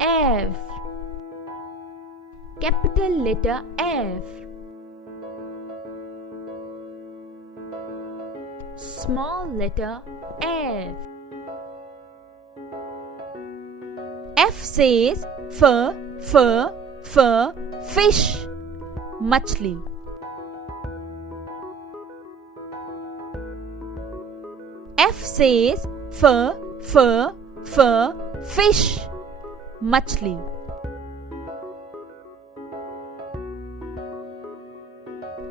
F. Capital letter F. Small letter F. F says fish, machli. F says fish, machli.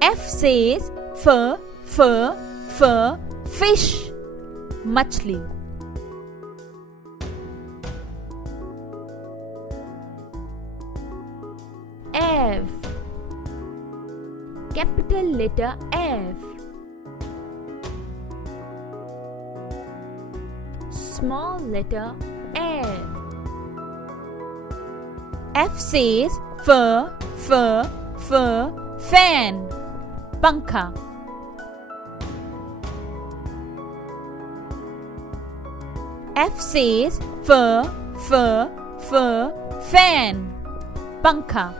F says fish, machli. F. Capital letter F. Small letter F. F says fan, pankha. F says fan, pankha.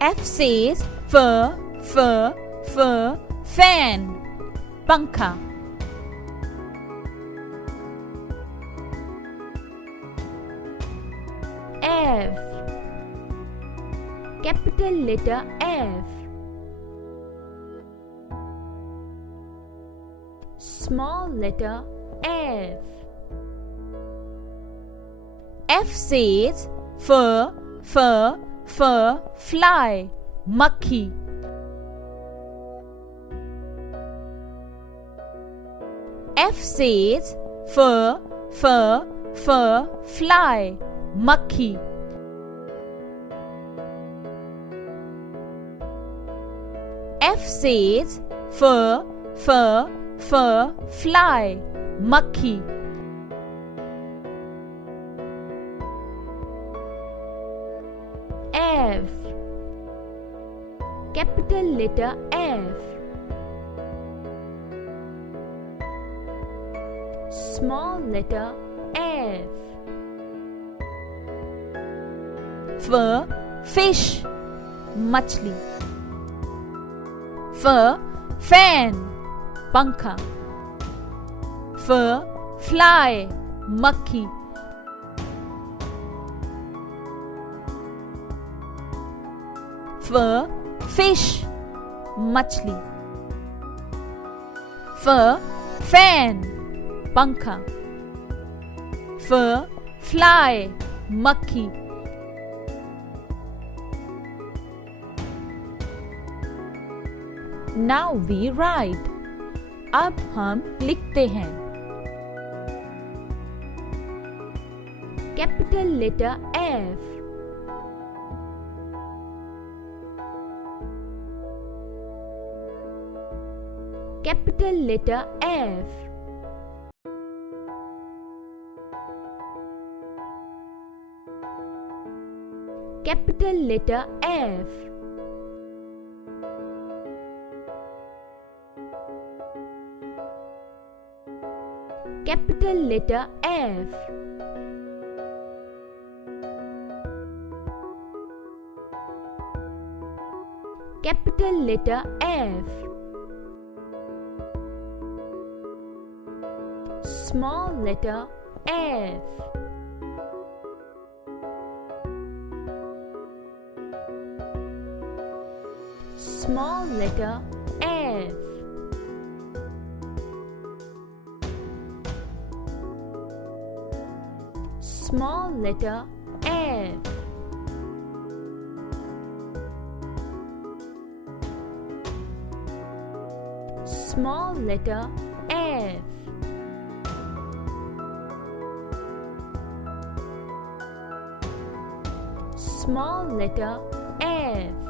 F says fan, pankha. F. Capital letter F. Small letter F. F says fly, makhi. F says fly, makhi. F says fly, makhi. F. Capital letter F. Small letter F. Fish, machli. Fan, pankha. Fly, makhi. Fish, machli. Fan, pankha. Fly, makhi. Now we write. अब हम लिखते हैं. Capital letter F. Capital letter F. Capital letter F. Capital letter F. Capital letter F. Small letter F. Small letter F. Small letter F. Small letter F. Small letter F.